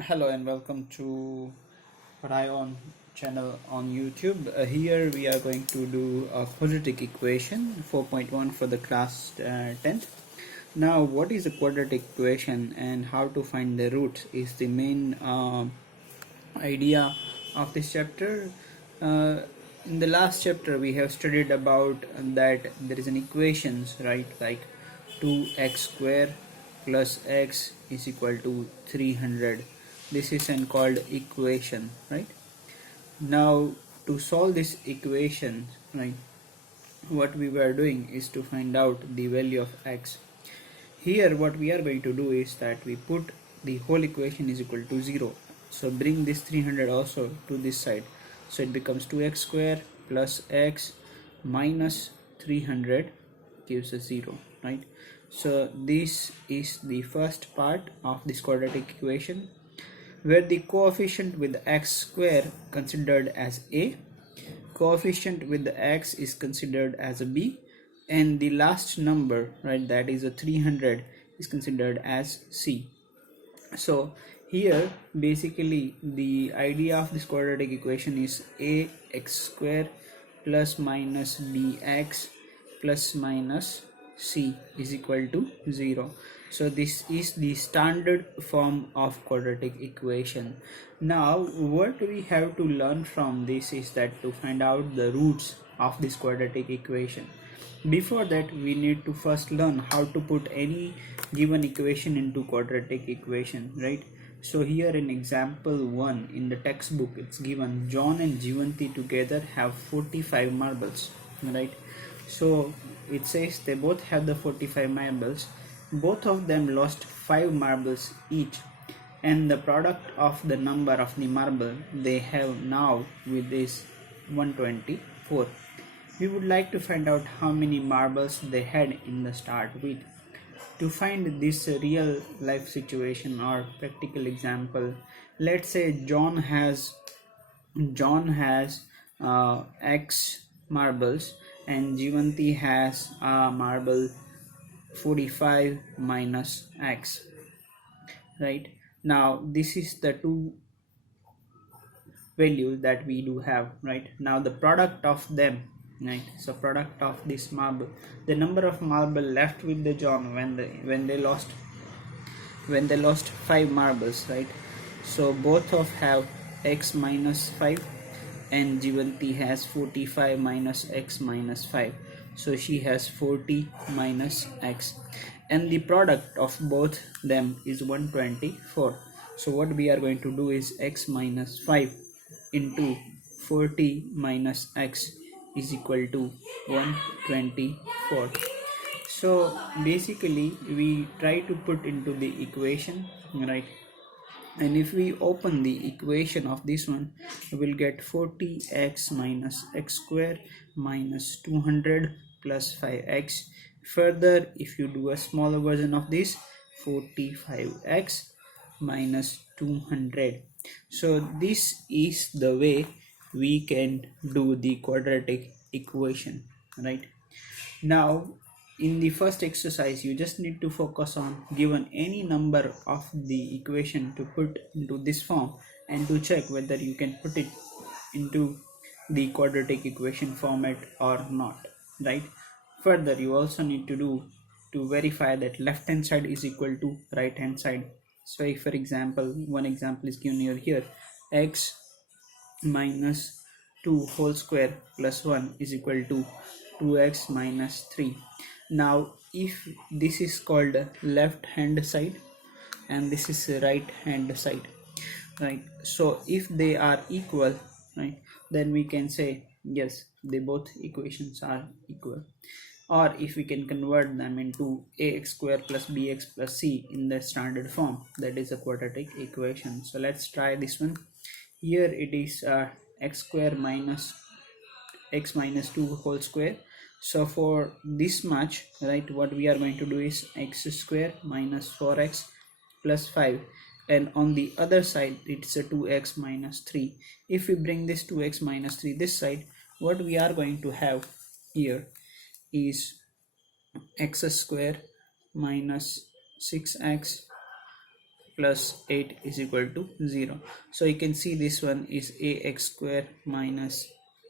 Hello and welcome to Ryan channel on YouTube. Here we are going to do a quadratic equation 4.1 for the class 10th. Now what is a quadratic equation and how to find the roots is the main idea of this chapter. Uh, in the last chapter we have studied about that there is an equations, right, like 2x square plus x is equal to 300. This is an called equation, right? Now to solve this equation, right, what we were doing is to find out the value of x. Here what we are going to do is that we put the whole equation is equal to 0. So bring this 300 also to this side. So it becomes 2x square plus x minus 300 gives us 0, right? So this is the first part of this quadratic equation, where the coefficient with x square considered as a, coefficient with the x is considered as a b, and the last number, right, that is a 300 is considered as c. So here basically the idea of this quadratic equation is a x square plus minus bx plus minus c is equal to 0. So this is the standard form of quadratic equation. Now what we have to learn from this is that to find out the roots of this quadratic equation. Before that we need to first learn how to put any given equation into quadratic equation, right? So here in example 1 in the textbook it's given John and Jivanti together have 45 marbles, right? So it says they both have the 45 marbles, both of them lost 5 marbles each, and the product of the number of the marble they have now with is 124. We would like to find out how many marbles they had in the start with. To find this real life situation or practical example, let's say John has x marbles and Jivanti has marble 45 minus x, right? Now this is the two values that we do have. Right now the product of them, right, so product of this marble, the number of marble left with the John when they lost 5 marbles, right? So both of have x minus 5 and Jivanti has 45 minus x minus 5, so she has 40 minus x, and the product of both them is 124. So what we are going to do is x minus 5 into 40 minus x is equal to 124. So basically we try to put into the equation, right? And if we open the equation of this one, we will get 40x minus x square minus 200 plus 5x. Further, if you do a smaller version of this, 45x minus 200. So this is the way we can do the quadratic equation, right? Now in the first exercise you just need to focus on given any number of the equation to put into this form and to check whether you can put it into the quadratic equation format or not, right? Further you also need to do to verify that left hand side is equal to right hand side. So if for example one example is given here, x minus 2 whole square plus 1 is equal to 2x minus 3. Now if this is called left hand side and this is right hand side, right, so if they are equal, right, then we can say yes, they both equations are equal. Or if we can convert them into ax square plus bx plus c in the standard form, that is a quadratic equation. So let's try this one. Here it is x square minus x minus 2 whole square. So for this much, right, what we are going to do is x square minus 4x plus 5, and on the other side it's a 2x minus 3. If we bring this 2x minus 3 this side, what we are going to have here is x square minus 6x plus 8 is equal to 0. So you can see this one is ax square minus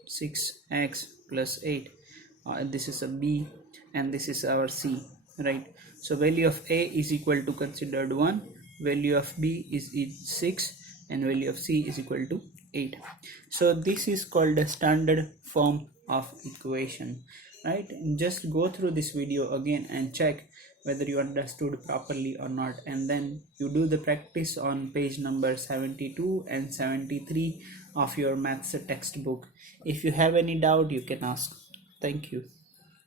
6x plus 8. This is a b and this is our c, right? So value of a is equal to considered 1, value of b is 6, and value of c is equal to 8. So this is called a standard form of equation, right? Just go through this video again and check whether you understood properly or not, and then you do the practice on page number 72 and 73 of your maths textbook. If you have any doubt, you can ask. Thank you.